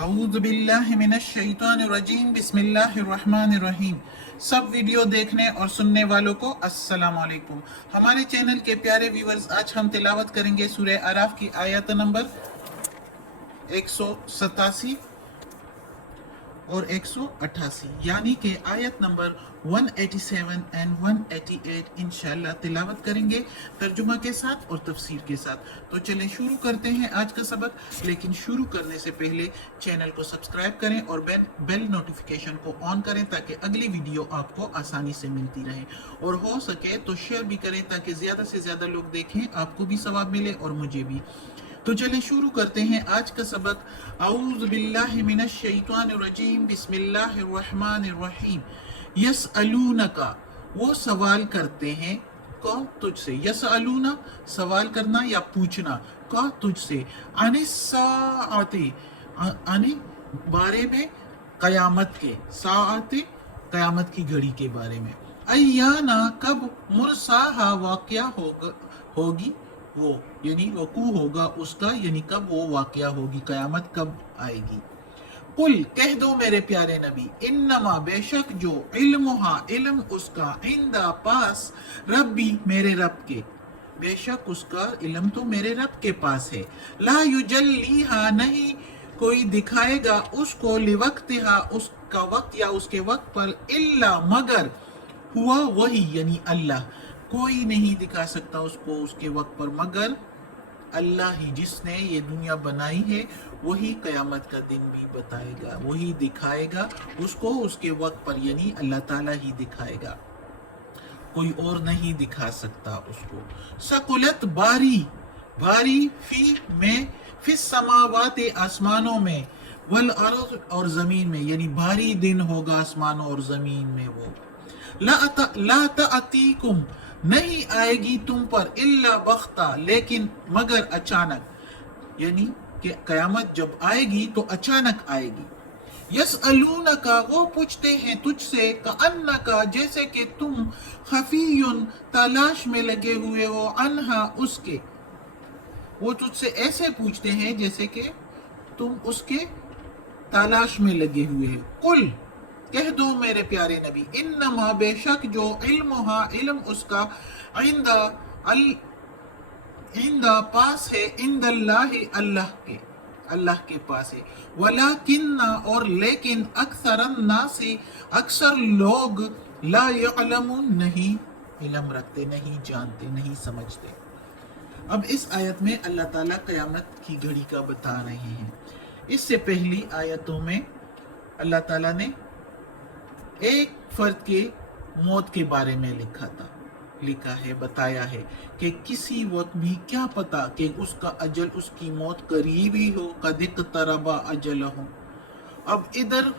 اعوذ باللہ من الشیطان الرجیم بسم اللہ الرحمن الرحیم۔ سب ویڈیو دیکھنے اور سننے والوں کو السلام علیکم۔ ہمارے چینل کے پیارے ویورز، آج ہم تلاوت کریں گے سورہ اعراف کی آیت نمبر 187 اور 188، یعنی کہ آیت نمبر 187 and 188 انشاءاللہ تلاوت کریں گے ترجمہ کے ساتھ اور تفسیر کے ساتھ۔ تو چلیں شروع کرتے ہیں آج کا سبق، لیکن شروع کرنے سے پہلے چینل کو سبسکرائب کریں اور بیل نوٹیفیکیشن کو آن کریں تاکہ اگلی ویڈیو آپ کو آسانی سے ملتی رہے، اور ہو سکے تو شیئر بھی کریں تاکہ زیادہ سے زیادہ لوگ دیکھیں، آپ کو بھی ثواب ملے اور مجھے بھی۔ تو چلیں شروع کرتے ہیں آج کا سبق۔ اعوذ باللہ من الشیطان الرجیم بسم اللہ الرحمن الرحیم۔ یسألونک، وہ سوال کرتے ہیں کو تجھ سے، یسألون سوال کرنا یا پوچھنا، کو تجھ سے، عن الساعۃ عن بارے میں قیامت کے، ساعت قیامت کی گھڑی کے بارے میں، ایانا کب، مرساہا واقعہ ہوگی وہ، یعنی وقوع ہوگا اس کا، یعنی کب وہ واقعہ ہوگی، قیامت کب آئے گی۔ قل کہہ دو میرے پیارے نبی، انما بے شک جو، علمہا علم اس کا، عندہ پاس، ربی میرے رب کے، بے شک اس کا علم تو میرے رب کے پاس ہے، لا یجلیہا نہیں کوئی دکھائے گا اس کو، لوقتہا اس کا وقت یا اس کے وقت پر، الا مگر، ہوا وہی یعنی اللہ، کوئی نہیں دکھا سکتا اس کو اس کے وقت پر مگر اللہ ہی، جس نے یہ دنیا بنائی ہے وہی قیامت کا دن بھی بتائے گا، وہی دکھائے گا اس کو اس کے وقت پر، یعنی اللہ تعالیٰ ہی دکھائے گا، کوئی اور نہیں دکھا سکتا اس کو۔ ثقلت بھاری، بھاری، فی میں، فی السماوات آسمانوں میں، والارض اور زمین میں، یعنی بھاری دن ہوگا آسمانوں اور زمین میں وہ۔ لا تأتیکم نہیں آئے گی تم پر، الا بغتہ لیکن مگر اچانک، یعنی کہ قیامت جب آئے گی تو اچانک آئے گی۔ یسألونک وہ پوچھتے ہیں تجھ سے، کأنک جیسے کہ تم، خفی تلاش میں لگے ہوئے ہو، عنہا اس کے، وہ تجھ سے ایسے پوچھتے ہیں جیسے کہ تم اس کے تلاش میں لگے ہوئے ہیں۔ قل کہہ دو میرے پیارے نبی، انما بے شک جو، علمہا علم اس کا، عندہ پاس ہے، عند اللہ اللہ کے پاس ہے، ولیکن اور لیکن، اکثر الناس اکثر لوگ، لا یعلمون نہیں علم رکھتے، نہیں جانتے، نہیں سمجھتے۔ اب اس آیت میں اللہ تعالیٰ قیامت کی گھڑی کا بتا رہے ہیں۔ اس سے پہلی آیتوں میں اللہ تعالیٰ نے ایک فرد کے موت کے بارے میں لکھا ہے، بتایا ہے کہ کسی وقت بھی کیا پتا کہ اس کا اجل، اس کی موت قریب ہی ہو، قد اقترب اجلہم۔ اب ادھر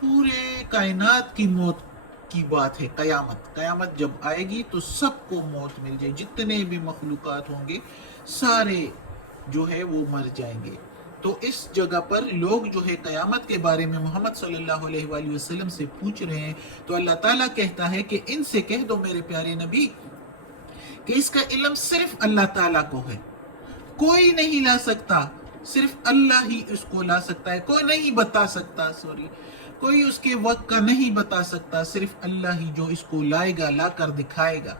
پورے کائنات کی موت کی بات ہے، قیامت جب آئے گی تو سب کو موت مل جائے، جتنے بھی مخلوقات ہوں گے سارے جو ہے وہ مر جائیں گے۔ تو اس جگہ پر لوگ جو ہے قیامت کے بارے میں محمد صلی اللہ علیہ وآلہ وسلم سے پوچھ رہے ہیں، تو اللہ تعالیٰ کہتا ہے کہ ان سے کہہ دو میرے پیارے نبی کہ اس کا علم صرف اللہ تعالیٰ کو ہے، کوئی نہیں لا سکتا، صرف اللہ ہی اس کو لا سکتا ہے، کوئی نہیں بتا سکتا، کوئی اس کے وقت کا نہیں بتا سکتا، صرف اللہ ہی جو اس کو لائے گا، لا کر دکھائے گا۔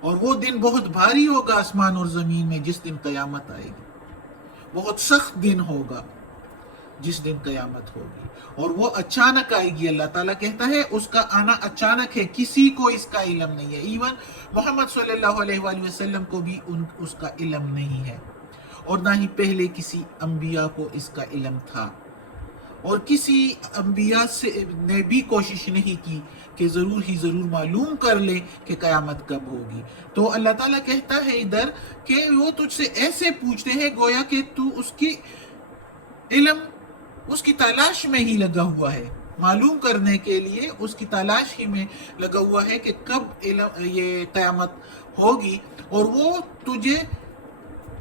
اور وہ دن بہت بھاری ہوگا آسمان اور زمین میں جس دن قیامت آئے گی، بہت سخت دن ہوگا جس دن قیامت ہوگی، اور وہ اچانک آئے گی۔ اللہ تعالیٰ کہتا ہے اس کا آنا اچانک ہے، کسی کو اس کا علم نہیں ہے، ایون محمد صلی اللہ علیہ وآلہ وسلم کو بھی اس کا علم نہیں ہے، اور نہ ہی پہلے کسی انبیاء کو اس کا علم تھا، اور کسی انبیاء نے بھی کوشش نہیں کی کہ ضرور معلوم کر لے کہ قیامت کب ہوگی۔ تو اللہ تعالیٰ کہتا ہے ادھر کہ وہ تجھ سے ایسے پوچھتے ہیں گویا کہ تو اس کی علم، اس کی تلاش میں ہی لگا ہوا ہے، معلوم کرنے کے لیے اس کی تلاش ہی میں لگا ہوا ہے کہ کب یہ قیامت ہوگی، اور وہ تجھے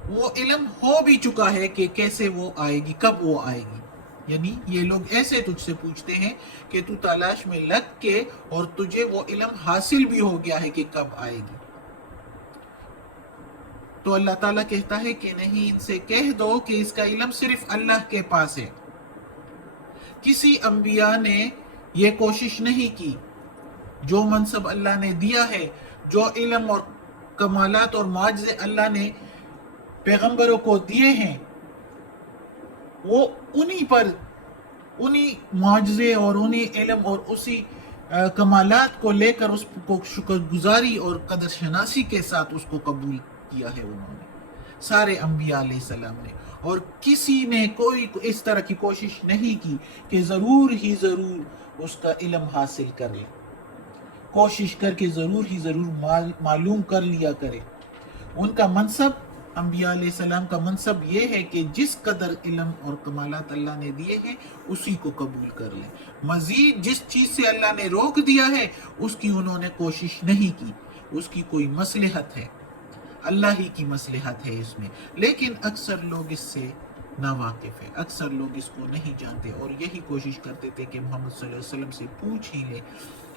وہ علم ہو بھی چکا ہے کہ کیسے وہ آئے گی، کب وہ آئے گی۔ یعنی یہ لوگ ایسے تجھ سے پوچھتے ہیں کہ تو تلاش میں لگ کے، اور تجھے وہ علم حاصل بھی ہو گیا ہے کہ کب آئے گی۔ تو اللہ تعالیٰ کہتا ہے کہ نہیں، ان سے کہہ دو کہ اس کا علم صرف اللہ کے پاس ہے، کسی انبیاء نے یہ کوشش نہیں کی. جو منصب اللہ نے دیا ہے، جو علم اور کمالات اور معجزے اللہ نے پیغمبروں کو دیے ہیں، وہ انہی معجزے اور انہی علم اور اسی کمالات کو لے کر اس کو شکر گزاری اور قدر شناسی کے ساتھ اس کو قبول کیا ہے انہوں نے، سارے انبیاء علیہ السلام نے. اور کسی نے کوئی اس طرح کی کوشش نہیں کی کہ ضرور ہی ضرور اس کا علم حاصل کر لے، کوشش کر کے ضرور ہی ضرور معلوم کر لیا کرے. ان کا منصب، انبیاء علیہ السلام کا منصب یہ ہے کہ جس قدر علم اور کمالات اللہ نے دیے ہیں اسی کو قبول کر لیں. مزید جس چیز سے اللہ نے روک دیا ہے اس کی انہوں نے کوشش نہیں کی. اس کی کوئی مصلحت ہے، اللہ ہی کی مصلحت ہے اس میں، لیکن اکثر لوگ اس سے ناواقف ہے، اکثر لوگ اس کو نہیں جانتے، اور یہی کوشش کرتے تھے کہ محمد صلی اللہ علیہ وسلم سے پوچھ ہی لے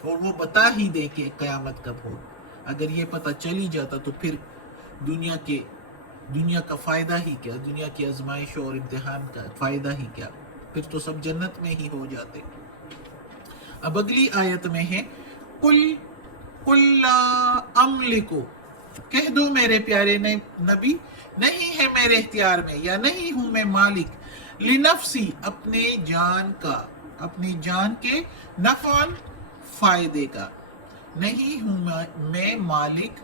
اور وہ بتا ہی دے کہ قیامت کب ہو. اگر یہ پتہ چلی جاتا تو پھر دنیا کا فائدہ ہی کیا، دنیا کی آزمائش اور امتحان کا فائدہ ہی کیا، پھر تو سب جنت میں ہی ہو جاتے. اب اگلی آیت میں ہے قل لا املکو، کہہ دو میرے پیارے نبی، نہیں ہے میرے اختیار میں یا نہیں ہوں میں مالک، لنفسی اپنے جان کے نفعاً فائدے کا، نہیں ہوں میں مالک.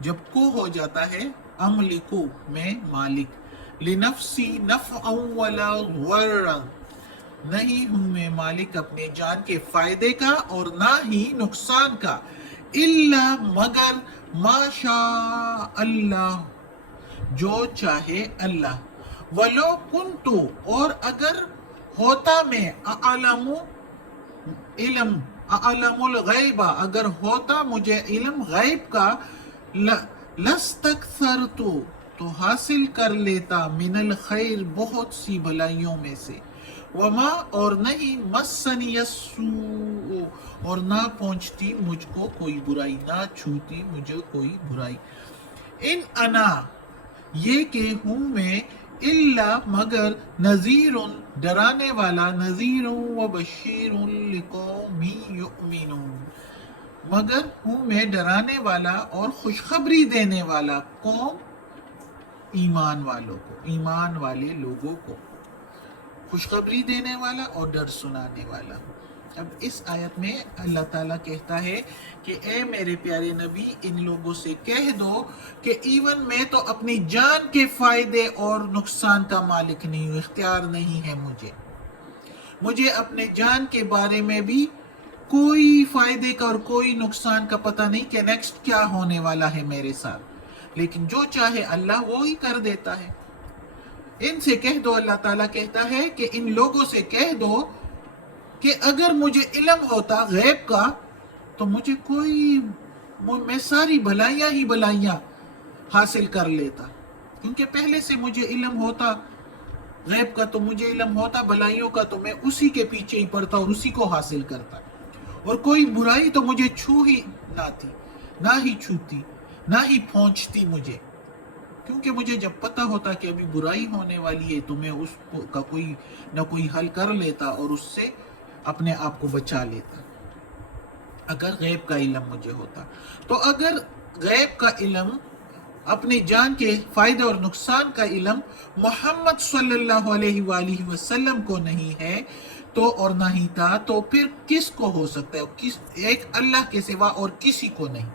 جب کو ہو جاتا ہے املکو میں مالک، لنفسی نفعاً ولا ضررا، نہیں ہوں میں مالک اپنے جان کے فائدے کا اور نہ ہی نقصان کا، الا مگر ما شاء اللہ، جو چاہے اللہ، ولو کنتو، اور اگر ہوتا میں، اعلم الغیب، اگر ہوتا مجھے علم غیب کا، لستکثرتو، تو حاصل کر لیتا، من الخیر، بہت سی بھلائیوں میں سے، وما، اور نہیں، مسنی السوء، اور نہ پہنچتی مجھ کو کوئی برائی، نہ چھوتی مجھے کوئی برائی، ان انا، یہ کہ ہوں میں، الا مگر، نذیر، ڈرانے والا، نذیر و بشیر لقوم یؤمنون، مگر ہوں میں ڈرانے والا اور خوشخبری دینے والا قوم، ایمان والوں کو، ایمان والے لوگوں کو خوشخبری دینے والا اور ڈر سنانے والا. اب اس آیت میں اللہ تعالیٰ کہتا ہے کہ اے میرے پیارے نبی، ان لوگوں سے کہہ دو کہ ایون میں تو اپنی جان کے فائدے اور نقصان کا مالک نہیں ہوں، اختیار نہیں ہے مجھے اپنے جان کے بارے میں بھی کوئی فائدے کا اور کوئی نقصان کا پتہ نہیں کہ نیکسٹ کیا ہونے والا ہے میرے ساتھ، لیکن جو چاہے اللہ وہی کر دیتا ہے. ان سے کہہ دو، اللہ تعالیٰ کہتا ہے کہ ان لوگوں سے کہہ دو کہ اگر مجھے علم ہوتا غیب کا تو میں ساری بھلائیاں ہی بھلائیاں حاصل کر لیتا، کیونکہ پہلے سے مجھے علم ہوتا غیب کا، تو مجھے علم ہوتا بھلائیوں کا، تو میں اسی کے پیچھے ہی پڑتا اور اسی کو حاصل کرتا، اور کوئی برائی تو مجھے چھو ہی نہ تھی، نہ ہی چھوتی، نہ ہی پہنچتی مجھے، کیونکہ مجھے جب پتہ ہوتا کہ ابھی برائی ہونے والی ہے تو میں اس کا کوئی نہ کوئی حل کر لیتا اور اس سے اپنے آپ کو بچا لیتا، اگر غیب کا علم مجھے ہوتا. تو اگر غیب کا علم، اپنے جان کے فائدے اور نقصان کا علم محمد صلی اللہ علیہ وآلہ وسلم کو نہیں ہے تو، اور نہ ہی تھا، تو پھر کس کو ہو سکتا ہے؟ ایک اللہ کے سوا اور کسی کو نہیں.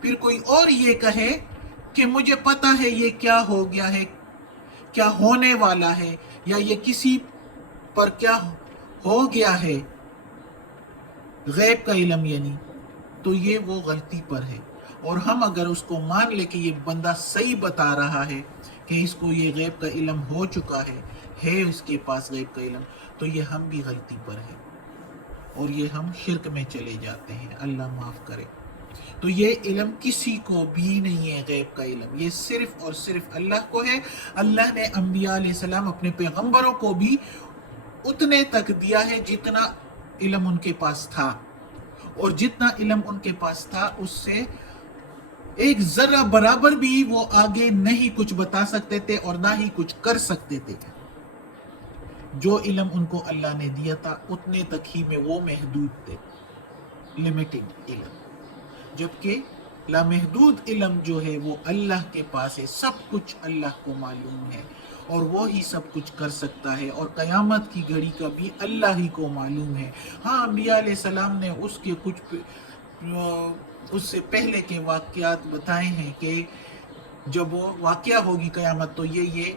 پھر کوئی اور یہ کہے کہ مجھے پتا ہے یہ کیا ہو گیا ہے، کیا ہونے والا ہے، یا یہ کسی پر کیا ہو گیا ہے، غیب کا علم یعنی، تو یہ وہ غلطی پر ہے. اور ہم اگر اس کو مان لے کہ یہ بندہ صحیح بتا رہا ہے کہ اس کو یہ غیب کا علم ہو چکا ہے اس کے پاس غیب کا علم، تو یہ ہم بھی غلطی پر ہے اور یہ ہم شرک میں چلے جاتے ہیں، اللہ معاف کرے. تو یہ علم کسی کو بھی نہیں ہے، غیب کا علم یہ صرف اور صرف اللہ کو ہے. اللہ نے انبیاء علیہ السلام اپنے پیغمبروں کو بھی اتنے تک دیا ہے جتنا علم ان کے پاس تھا، اور جتنا علم ان کے پاس تھا اس سے ایک ذرہ برابر بھی وہ آگے نہیں کچھ بتا سکتے تھے اور نہ ہی کچھ کر سکتے تھے. جو علم ان کو اللہ نے دیا تھا اتنے تک ہی میں وہ محدود تھے، لمیٹڈ علم، جبکہ لامحدود علم جو ہے وہ اللہ کے پاس ہے، سب کچھ اللہ کو معلوم ہے اور وہ ہی سب کچھ کر سکتا ہے، اور قیامت کی گھڑی کا بھی اللہ ہی کو معلوم ہے۔ ہاں انبیاء علیہ السلام نے اس کے کچھ اس سے پہلے کے واقعات بتائے ہیں کہ جب وہ واقعہ ہوگی قیامت تو یہ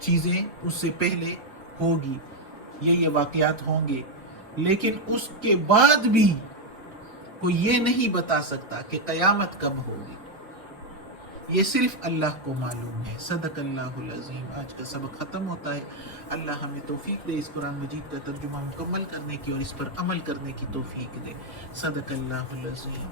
چیزیں اس سے پہلے ہوگی، یہ واقعات ہوں گے، لیکن اس کے بعد بھی کوئی یہ نہیں بتا سکتا کہ قیامت کب ہوگی، یہ صرف اللہ کو معلوم ہے۔ صدق اللہ العظیم۔ آج کا سبق ختم ہوتا ہے۔ اللہ ہمیں توفیق دے اس قرآن مجید کا ترجمہ مکمل کرنے کی اور اس پر عمل کرنے کی توفیق دے۔ صدق اللہ العظیم۔